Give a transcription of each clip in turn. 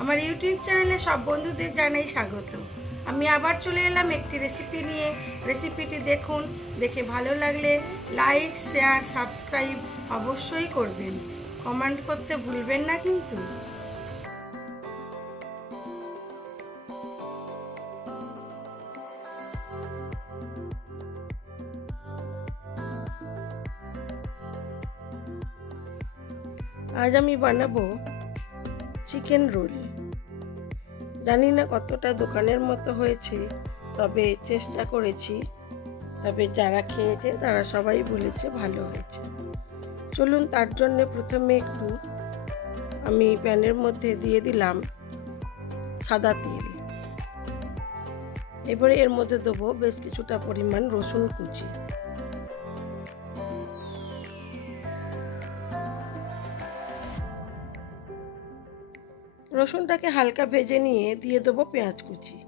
আমার ইউটিউব চ্যানেলে সব বন্ধুদের জানাই স্বাগত। আমি আবার চলে এলাম একটি রেসিপি নিয়ে। রেসিপিটি দেখুন, দেখে ভালো লাগলে লাইক, শেয়ার, সাবস্ক্রাইব অবশ্যই করবেন। কমেন্ট করতে ভুলবেন না কিন্তু। আজ আমি বানাবো চিকেন রোল। জানি না কতটা দোকানের মতো হয়েছে, তবে চেষ্টা করেছি। তবে যারা খেয়েছে তারা সবাই বলেছে ভালো হয়েছে। চলুন, তার জন্য প্রথমে একটু আমি প্যানের মধ্যে দিয়ে দিলাম সাদা তেল। এবারে এর মধ্যে দেবো বেশ কিছুটা পরিমাণ রসুন কুচি। রসুনটাকে হালকা ভেজে নিয়ে দিয়ে দেবো পেঁয়াজ কুচি।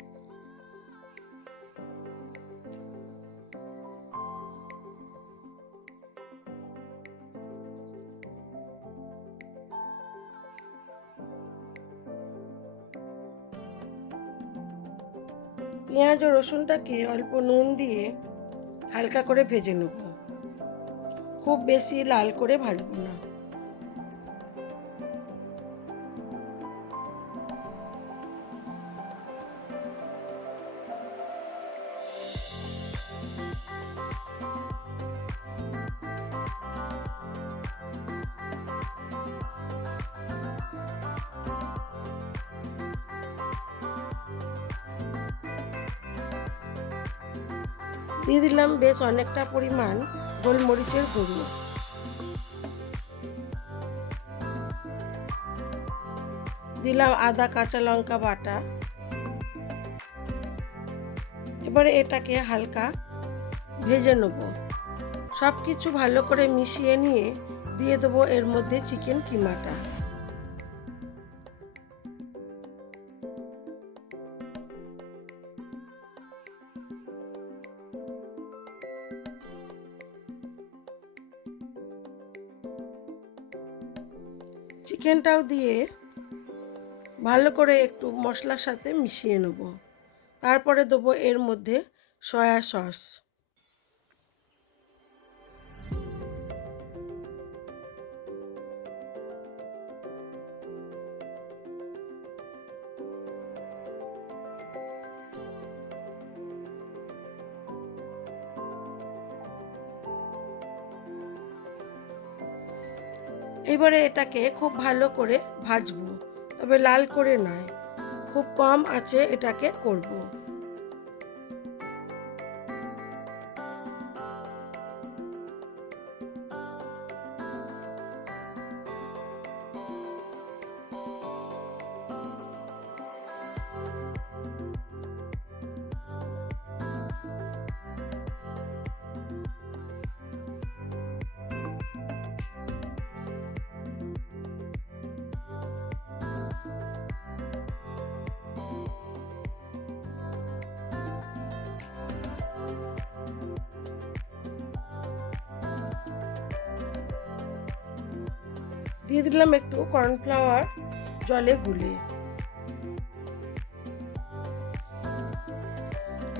পেঁয়াজ ও রসুনটাকে অল্প নুন দিয়ে হালকা করে ভেজে নেব, খুব বেশি লাল করে ভাজবো না। দিয়ে দিলাম বেশ অনেকটা পরিমাণ গোলমরিচের গুঁড়ো। দিলাম আদা কাঁচা লঙ্কা বাটা। এবারে এটাকে হালকা ভেজে নেব। সব কিছু ভালো করে মিশিয়ে নিয়ে দিয়ে দেবো এর মধ্যে চিকেন কিমাটা। চিকেনটাও দিয়ে ভালো করে একটু মশলার সাথে মিশিয়ে নেব। তারপরে দেবো এর মধ্যে সয়া সস। এবারে এটাকে খুব ভালো করে ভাজবো, তবে লাল করে নয়, খুব কম আঁচে এটাকে করব। দিয়ে দিলাম একটু কর্নফ্লাওয়ার জলে গুলে।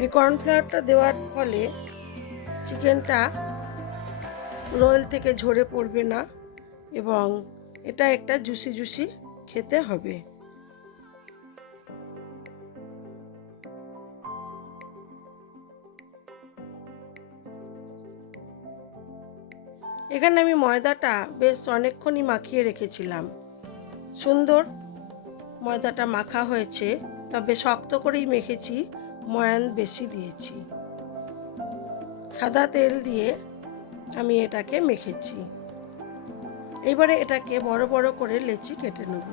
এই কর্নফ্লাওয়ারটা দেওয়ার ফলে চিকেনটা রোল থেকে ঝরে পড়বে না এবং এটা একটা জুসি জুসি খেতে হবে। এখানে আমি ময়দাটা বেশ অনেকক্ষণই মাখিয়ে রেখেছিলাম। সুন্দর ময়দাটা মাখা হয়েছে, তবে শক্ত করেই মেখেছি, ময়ান বেশি দিয়েছি। সাদা তেল দিয়ে আমি এটাকে মেখেছি। এবারে এটাকে বড় বড় করে লেচি কেটে নেব।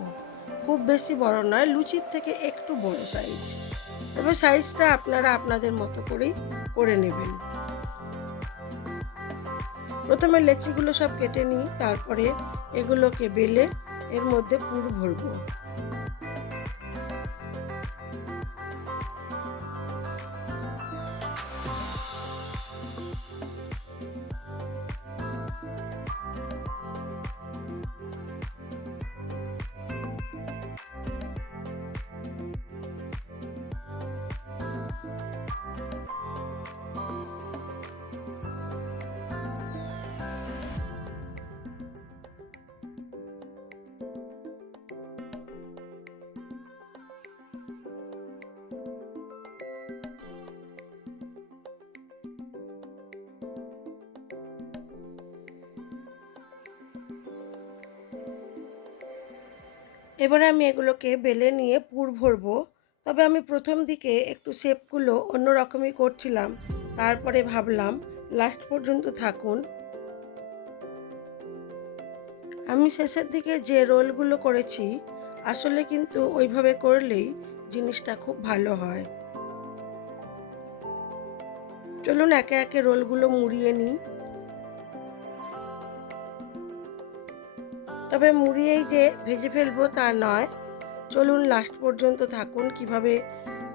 খুব বেশি বড় নয়, লুচির থেকে একটু বড় সাইজ, তবে সাইজটা আপনারা আপনাদের মতো করেই করে নেবেন। প্রথমে লেচিগুলো সব কেটে নিই, তারপরে এগুলোকে বেলে এর মধ্যে পুর ভরবো। এবারে আমি এগুলোকে বেলে নিয়ে পুর ভরবো। তবে আমি প্রথম দিকে একটু শেপগুলো অন্যরকমই করছিলাম, তারপরে ভাবলাম লাস্ট পর্যন্ত থাকুন। আমি শেষের দিকে যে রোলগুলো করেছি আসলে কিন্তু ওইভাবে করলেই জিনিসটা খুব ভালো হয়। চলুন একে একে রোলগুলো মুড়িয়ে নিই। তবে মুড়িয়েই যে ভেজে ফেলবো তা নয়, চলুন লাস্ট পর্যন্ত থাকুন, কিভাবে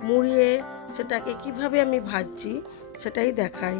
মুড়িয়ে সেটাকে কিভাবে আমি ভাজছি সেটাই দেখাই।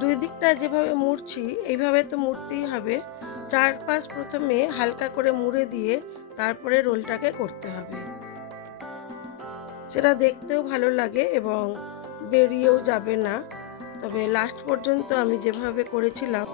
দুই দিকটা যেভাবে মুড়ছি এইভাবে তো মুড়তেই হবে। চারপাশ প্রথমে হালকা করে মুড়ে দিয়ে তারপরে রোলটাকে করতে হবে, সেটা দেখতেও ভালো লাগে এবং বেরিয়েও যাবে না। তবে লাস্ট পর্যন্ত আমি যেভাবে করেছিলাম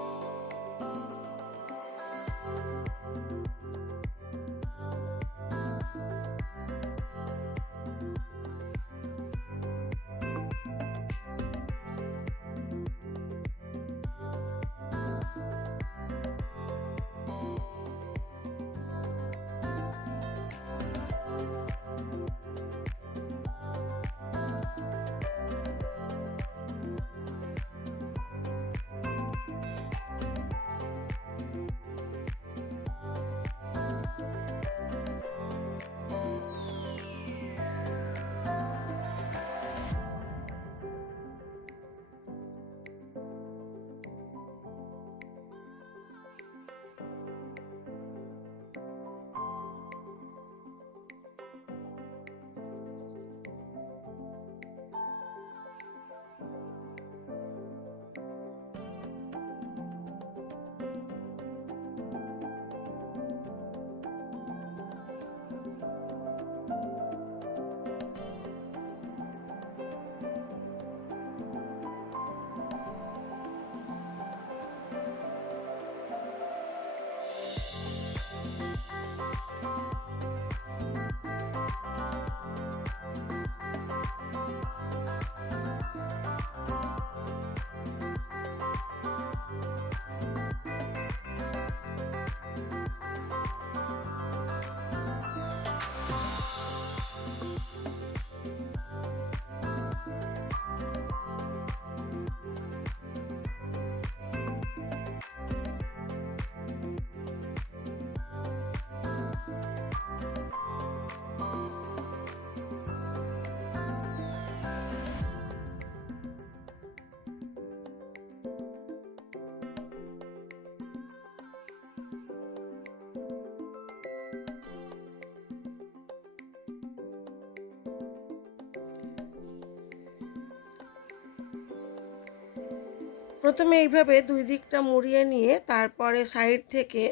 প্রথমে এইভাবে দুই দিকটা মুড়িয়ে নিয়ে তারপরে সাইড থেকে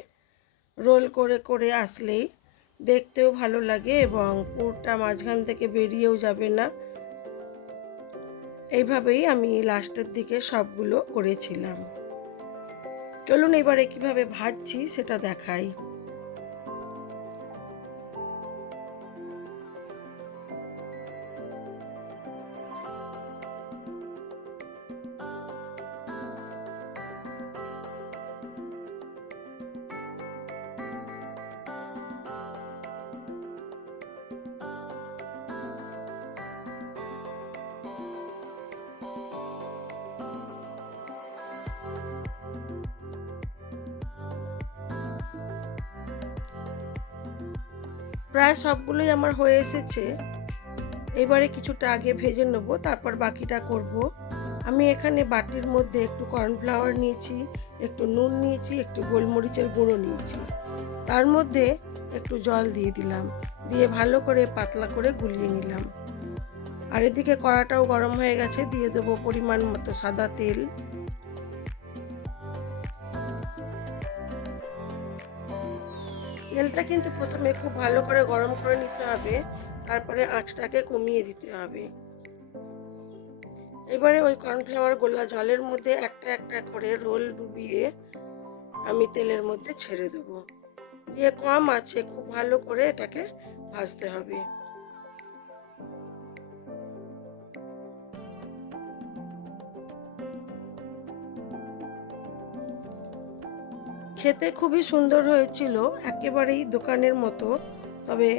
রোল করে করে আসলেই দেখতেও ভালো লাগে এবং পুরটা মাঝখান থেকে বেরিয়েও যাবে না। এইভাবেই আমি লাস্টের দিকে সবগুলো করেছিলাম। চলুন এবারে কিভাবে ভাজছি সেটা দেখাই। প্রায় সবগুলোই আমার হয়ে এসেছে। এবারে কিছুটা আগে ভেজে নেব, তারপর বাকিটা করব। আমি এখানে বাটির মধ্যে একটু কর্নফ্লাওয়ার নিয়েছি, একটু নুন নিয়েছি, একটু গোলমরিচের গুঁড়ো নিয়েছি, তার মধ্যে একটু জল দিয়ে দিলাম, দিয়ে ভালো করে পাতলা করে গুলিয়ে নিলাম। আর এদিকে কড়াটাও গরম হয়ে গেছে, দিয়ে দেবো পরিমাণ মতো সাদা তেল। তেলটা কিন্তু প্রথমে খুব ভালো করে গরম করে নিতে হবে, তারপরে আঁচটাকে কমিয়ে দিতে হবে। এবারে ওই কর্নফ্লাওয়ার গোলা জলের মধ্যে একটা একটা করে রোল ডুবিয়ে আমি তেলের মধ্যে ছেড়ে দেবো, দিয়ে কম আছে খুব ভালো করে এটাকে ভাজতে হবে। খেতে খুবই সুন্দর হয়েছিল, একেবারেই দোকানের মতো। তবে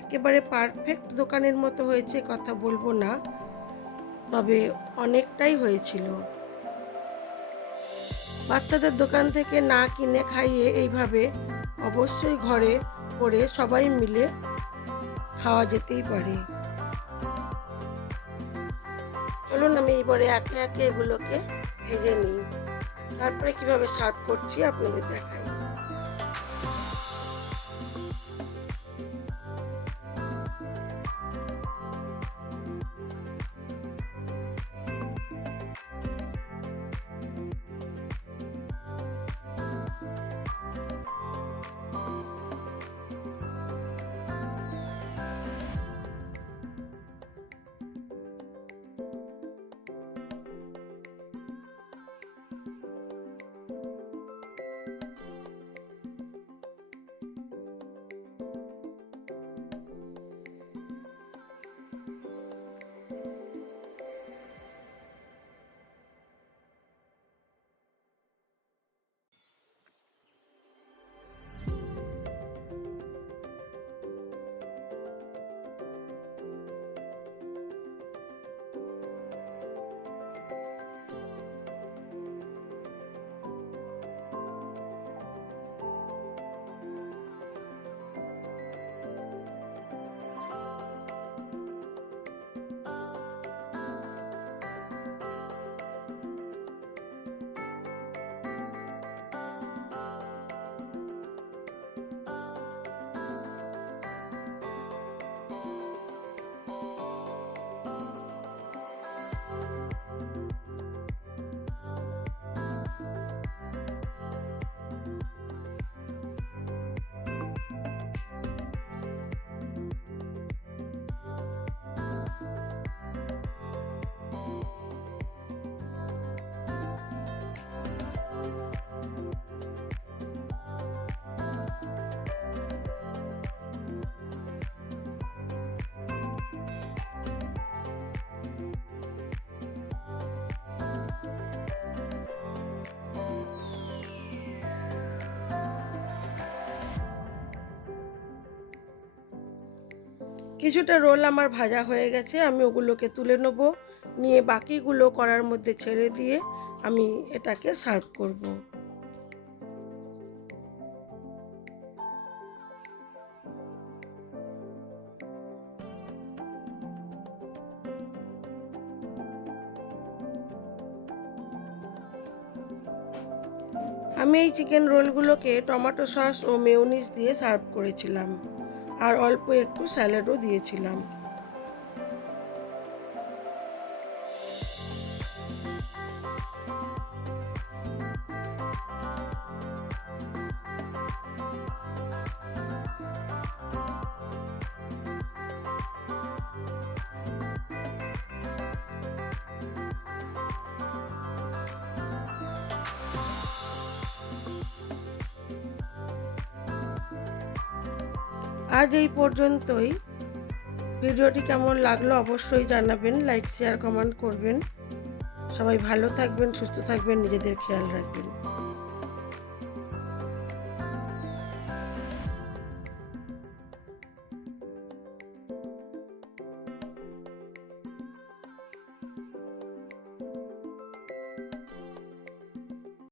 একেবারে পারফেক্ট দোকানের মতো হয়েছে কথা বলবো না, তবে অনেকটাই হয়েছিল। বাচ্চাদের দোকান থেকে না কিনে খাইয়ে এইভাবে অবশ্যই ঘরে করে সবাই মিলে খাওয়া যেতেই পারে। চলুন আমি এবারে একে একে এগুলোকে ভেজে নিই, তারপরে কিভাবে সার্ভ করছি আপনাদের দেখাই। কিছুটা রোল আমার ভাজা হয়ে গেছে, আমি ওগুলোকে তুলে নেব, নিয়ে বাকিগুলো কড়ার মধ্যে ছেড়ে দিয়ে আমি এটাকে সার্ভ করব। আমি এই চিকেন রোলগুলোকে টমেটো সস ও মেয়োনিজ দিয়ে সার্ভ করেছিলাম, আর অল্প একটু স্যালাডও দিয়েছিলাম। আজ এই পর্যন্তই। ভিডিওটি কেমন লাগলো অবশ্যই জানাবেন, লাইক শেয়ার কমেন্ট করবেন। সবাই ভালো থাকবেন, সুস্থ থাকবেন, নিজেদের খেয়াল রাখবেন।